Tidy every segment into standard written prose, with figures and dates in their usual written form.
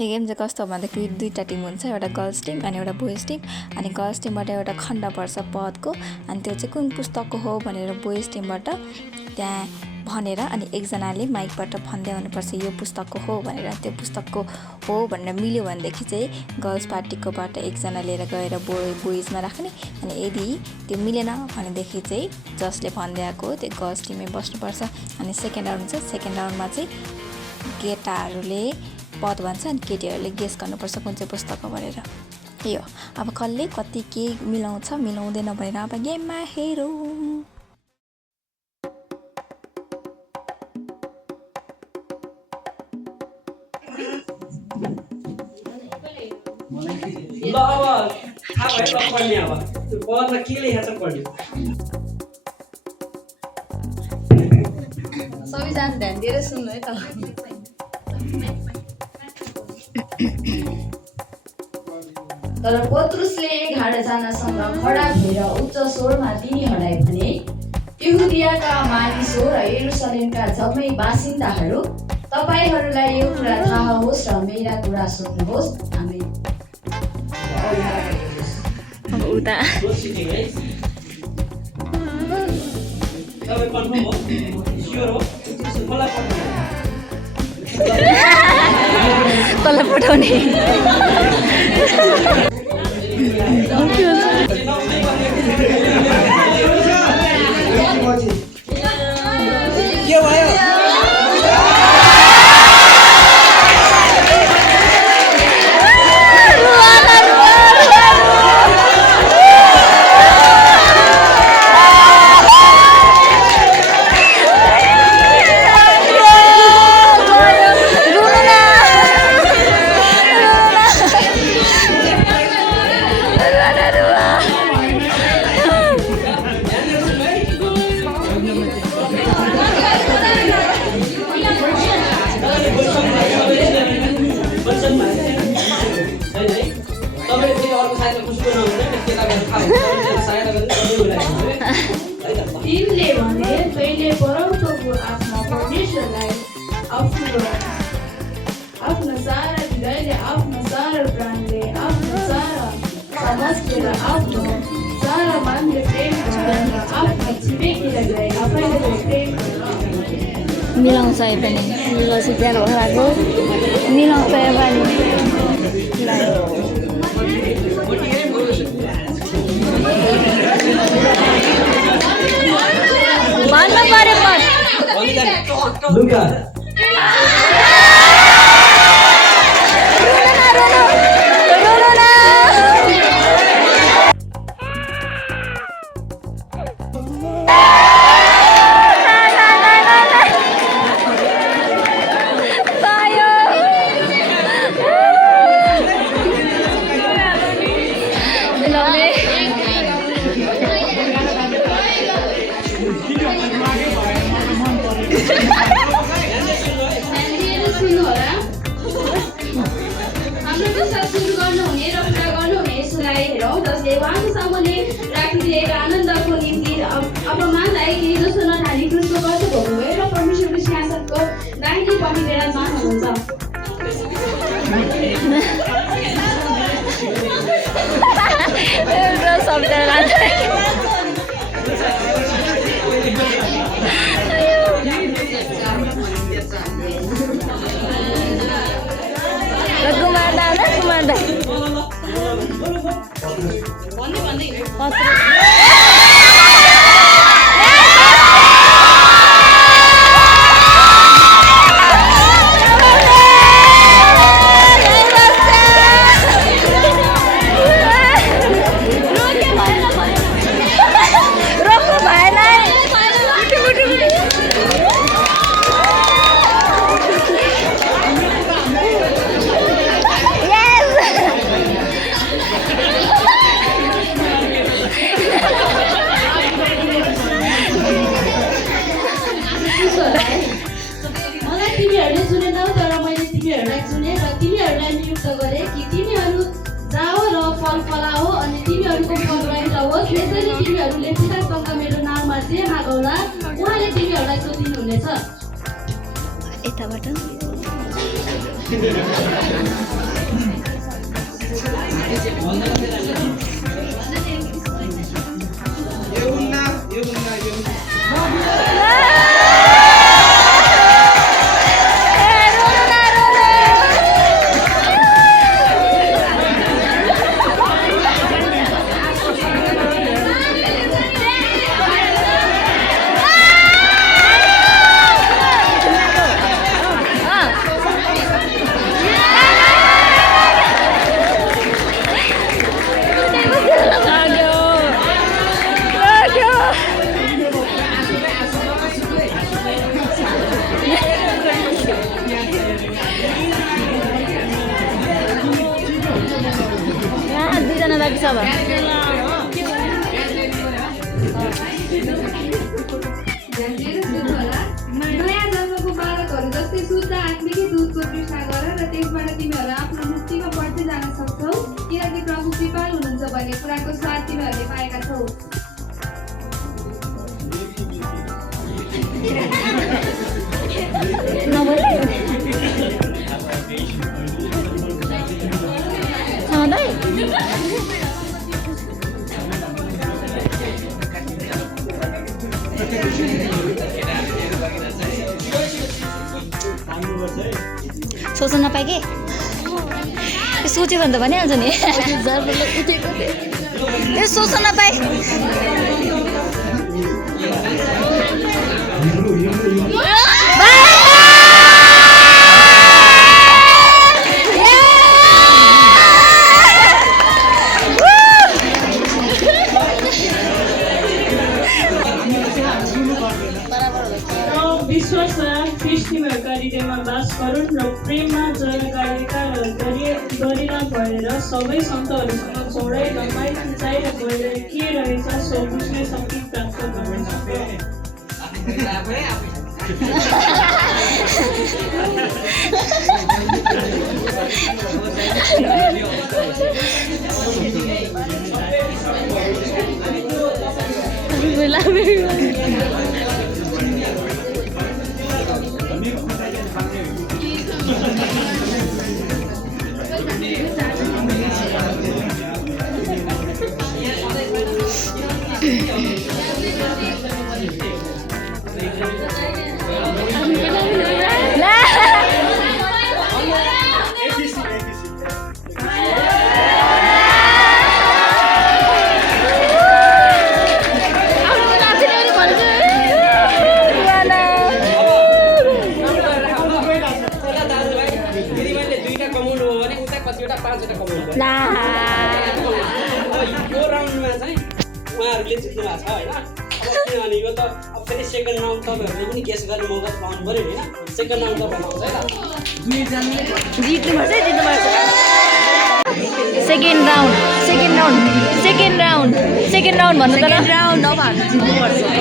यो गेम चाहिँ कस्तो भन्दाखेरि दुईवटा टिम हुन्छ, एउटा गर्ल्स टिम अनि एउटा बोइज टिम। अनि गर्ल्स टिमबाट एउटा खण्ड पर्छ पदको, अनि त्यो चाहिँ कुन पुस्तकको हो भनेर बोइज टिमबाट त्यहाँ भनेर अनि एकजनाले माइकबाट भन्दै आउनुपर्छ यो पुस्तकको हो भनेर। त्यो पुस्तकको हो भनेर मिल्यो भनेदेखि चाहिँ गर्ल्स पार्टीकोबाट एकजना लिएर गएर बोइजमा राख्ने, अनि यदि त्यो मिलेन भनेदेखि चाहिँ जसले भन्दै आएको त्यो गर्ल्स टिममै बस्नुपर्छ। अनि सेकेन्ड राउन्ड हुन्छ, सेकेन्ड राउन्डमा चाहिँ केटाहरूले पद भन्छ अनि केटीहरूले गेस गर्नुपर्छ कुन चाहिँ पुस्तक हो भनेर। यो अब कसले कति के मिलाउँछ मिलाउँदैन भनेर अब गेममा हेरौँ। ल अब थाहा भयो पढ्ने अब त्यो पदमा के लेखेको छ पढ्ने। सबैजना ध्यान दिएर सुन्नु है त। तर पत्रुसले 11 जनासँग खडा भएर उच्च स्वरमा तिनीहरूलाई भने, यहुदियाका मानिस हो र यरुसलेमका जम्मै बासिन्दाहरू, तपाईहरूलाई यो कुरा थाहा होस् र मेरा कुरा सोध्नुहोस्। आमेन। अब उता तपाईँ कन्फर्म हो? स्योर हो? मलाई पठाउनु। कसलाई पठाउने? के भयो? तिनले भने तैँले परमप्रभु आफ्ना परमेश्वरलाई आफ्नो सारा हृदयले, आफ्नो सारा प्राणले, आफ्नो सारा समझले र आफ्नो सारा मनले प्रेम गर र आफ्नो छिमेकीलाई आफैले प्रेम गर। मिलाउँछ यो पनि लसित्याको भएको मिलाउँछ यो पनि। भन्नु पर्यो लुका हाम्रो विश्वास सुरु गर्नुहुने र पुरा गर्नुहुने यसुलाई हेरौँ, जसले उहाँको सामुन्ने राखिदिएका आनन्दको निम्ति अपमानलाई केही जस्तो नठानी क्रुसको कष्ट भोग्नुभयो र परमेश्वरको सिंहासनको दाहिनेपट्टि विराजमान हुनुहुन्छ। तिमीहरूले पितासँग मेरो नाममा जे मागौला उहाँले तिमीहरूलाई सोधिनुहुनेछ। यताबाट दुईजना बाँकी छ अब नयाँ जन्मको बालकहरू जस्तै शुद्ध आत्मिक दूधको तृष्णा गर र त्यसबाट तिमीहरू आफ्नो मुक्तिमा बढ्दै जान सक्छौ किनकि प्रभु कृपालु हुनुहुन्छ भन्ने कुराको स्वाद तिमीहरूले पाएका छौ सोच्न नपाए कि सोच्यो भने त भनिहाल्छ नि यो सोच्न नपाए विश्वासमा ख्रिस्तीहरूका हृदयमा बास गरून् र प्रेममा जयकारिता गरिन भएर सबै सन्तहरूसँग चौडाइ लम्बाइ उचाइ र गहिराइ के रहेछ सो बुझ्ने शक्ति प्राप्त गर्न उहाँहरूले जित्नु भएको छ होइन अब किनभने यो त अब फेरि सेकेन्ड राउन्ड तपाईँहरूले पनि गेस गर्ने मौका पाउनु पऱ्यो नि होइन सेकेन्ड राउन्ड तपाईँहरू आउँछ है सेकेन्ड राउन्ड भन्नु त राउन्ड अब हामी जित्नुपर्छ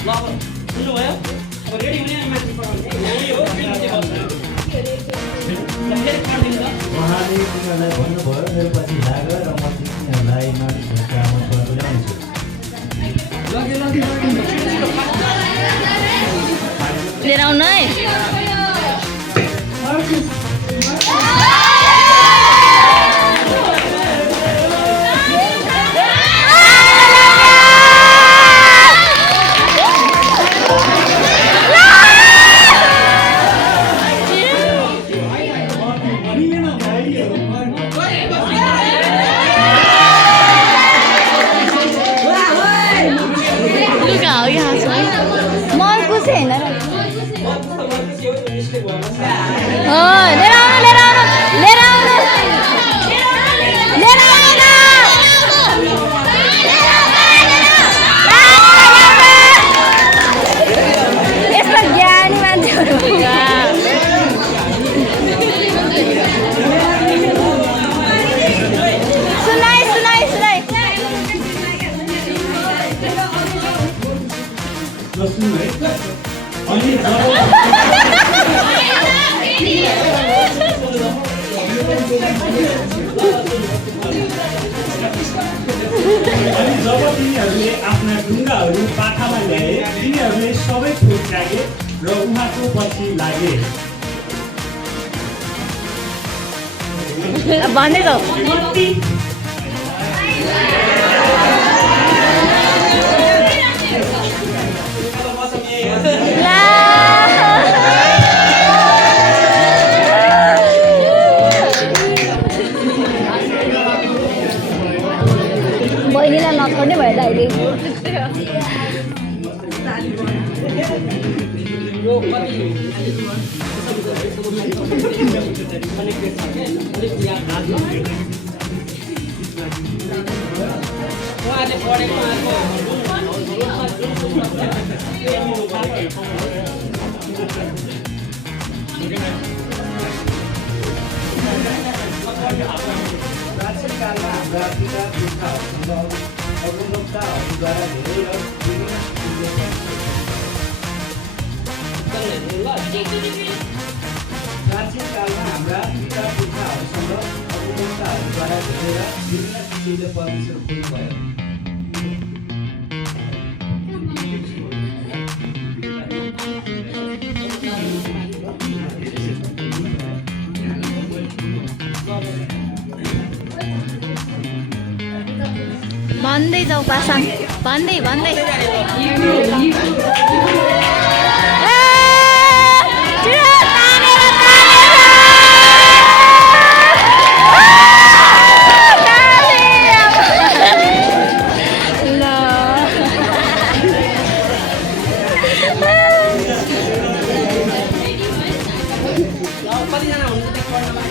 ल अब सुन्नुभयो अब रेडी हुने मान्छे पठाउने यहीँ हो फेरि पढिदिनु उहाँले तिनीहरूलाई भन्नुभयो मेरो पछि लाग र म तिनीहरूलाई मानिसहरूको आमाबाट ल्याउँछु लिएर आउनु है र उहाँको पछि लागे भन्दै जाऊ श्रीमती बहिनीलाई नछोड्ने भयो त अहिले यो कति कनेक्टेड छ क्या अलिक याद राख्नु उहाँले पढेको प्राचीन कालमा हाम्रा पिता पुर्खाहरूसँग अगमवक्ताहरूद्वारा धेरै र विभिन्न प्राचीन कालमा हाम्रा पिता पुर्खाहरूसँग अगमवक्ताहरूद्वारा धेरै र विभिन्न किसिमले परमेश्वर खोज्नुभयो भन्दै जाऊ पासाङ भन्दै भन्दै कतिजना हुनुहुन्छ त्यो पढ्नमा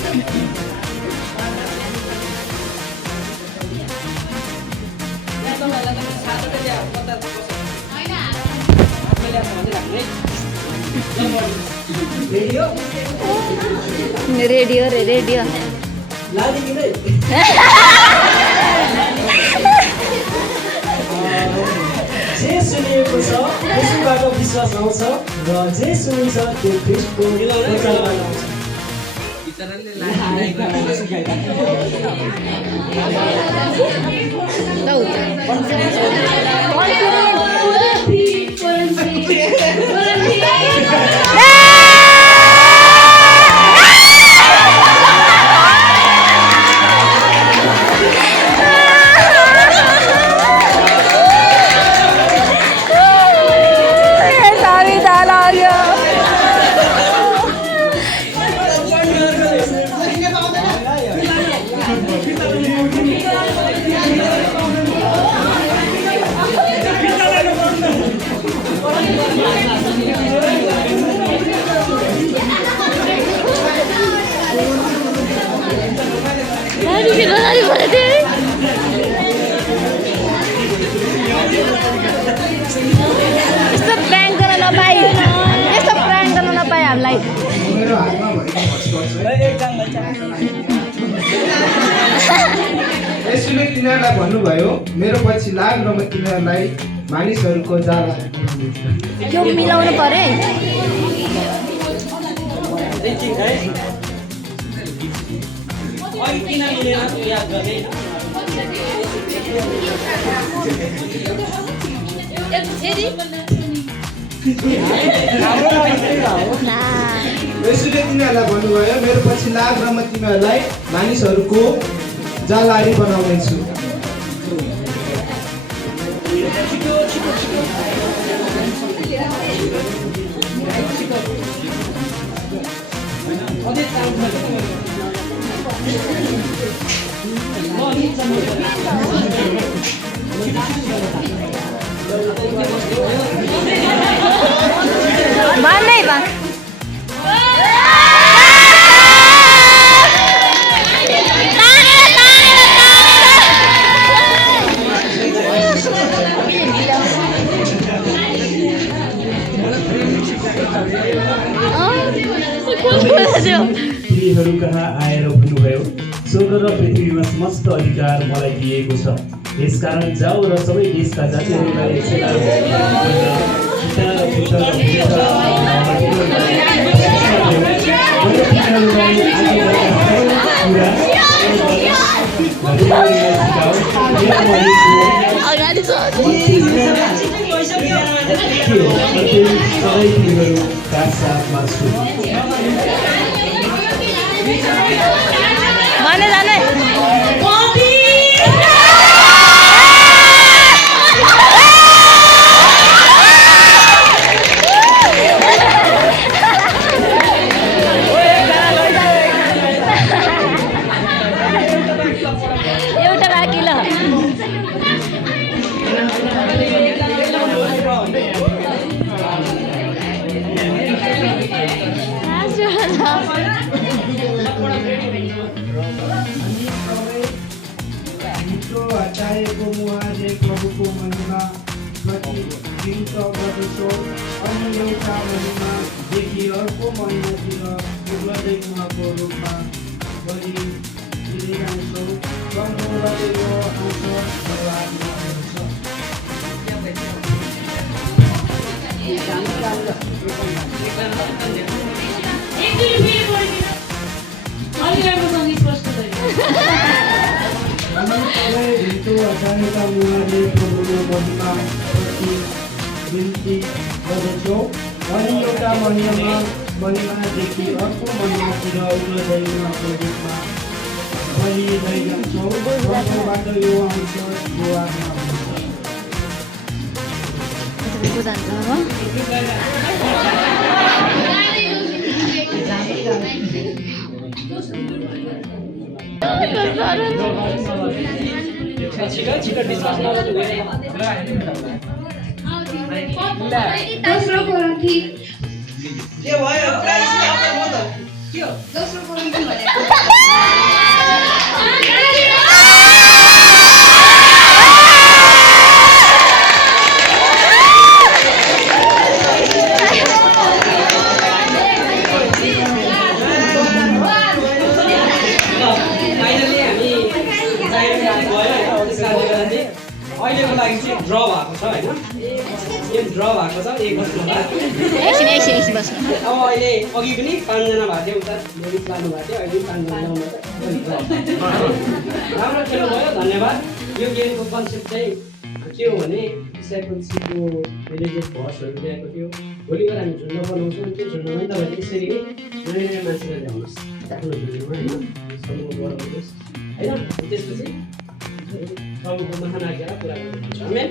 रेडियो रे रेडियो जे सुनिएको छ त्यसैबाट विश्वास आउँछ र जे सुनिन्छ त्यो ख्रीष्टको वचनबाट आउँछ यस्तो प्राङ्क गर्न नपाए यस्तो प्राङ्क गर्न नपाए हामीलाई यसुले तिनीहरूलाई भन्नुभयो मेरो पछि लाग र म तिनीहरूलाई मानिसहरूको जाला त्यो मिलाउनु पर्यो अघि किन मिलेन त्यो याद गर्ने यसुले तिनीहरूलाई भन्नुभयो मेरो पछि लाग र म तिमीहरूलाई मानिसहरूको जालहारी बनाउनेछु भन्दै भन् तिनीहरू कहाँ आएर भन्नुभयो स्वर्ग र पृथ्वीमा समस्त अधिकार मलाई दिएको छ यसकारण जाऊ र सबै देशका जातिहरूलाई के हो प्रत्येक सबै तिमीहरू साथमा छु भने जाने एउटा बाँकी ल आचार्यको मुहाले प्रभुको महिमा प्रतिबिम्बित गर्दछौ अनि एउटा महिमादेखि अर्को महिनातिर उग्लदै उहाँको रूपमा बलि दिँदै जान्छौ स्वर्गबाट यो आउँछ भगवान् आचार्यका मुहाले प्रभुको महिमा प्रतिबिम्बित गर्दछौ अनि एउटा महिनादेखि अर्को महिनातिर उग्लदै उहाँको रूपमा बलि दिँदै जान्छौ स्वर्गबाट यो आउँछ यो आत्मा छिटो डिस्कस नगर्नु दोस्रो कोरिन्थी के भयो दोस्रो कोरिन्थी भनेको अहिलेको लागि चाहिँ ड्र भएको छ होइन यो ड्र भएको छ एक अब अहिले अघि पनि 5 जना भएको थियो उता लेडिज लानु भएको थियो अहिले 5 जना ल्याउनु राम्रो खेल्नुभयो धन्यवाद यो गेमको कन्सेप्ट चाहिँ के हो भने डिसाइपलसिपको रिलिजियस भर्सहरू ल्याएको थियो भोलिबाट हामी झुन्ड बनाउँछौँ त्यो झुन्डमा पनि तपाईँले यसरी नै नयाँ नयाँ मान्छेलाई ल्याउनुहोस् आफ्नो झुन्डमा होइन समूह गराउनुहोस् होइन त्यसपछि प्रभुको महान आज्ञा पुरा गर्नुहुन्छ आमेन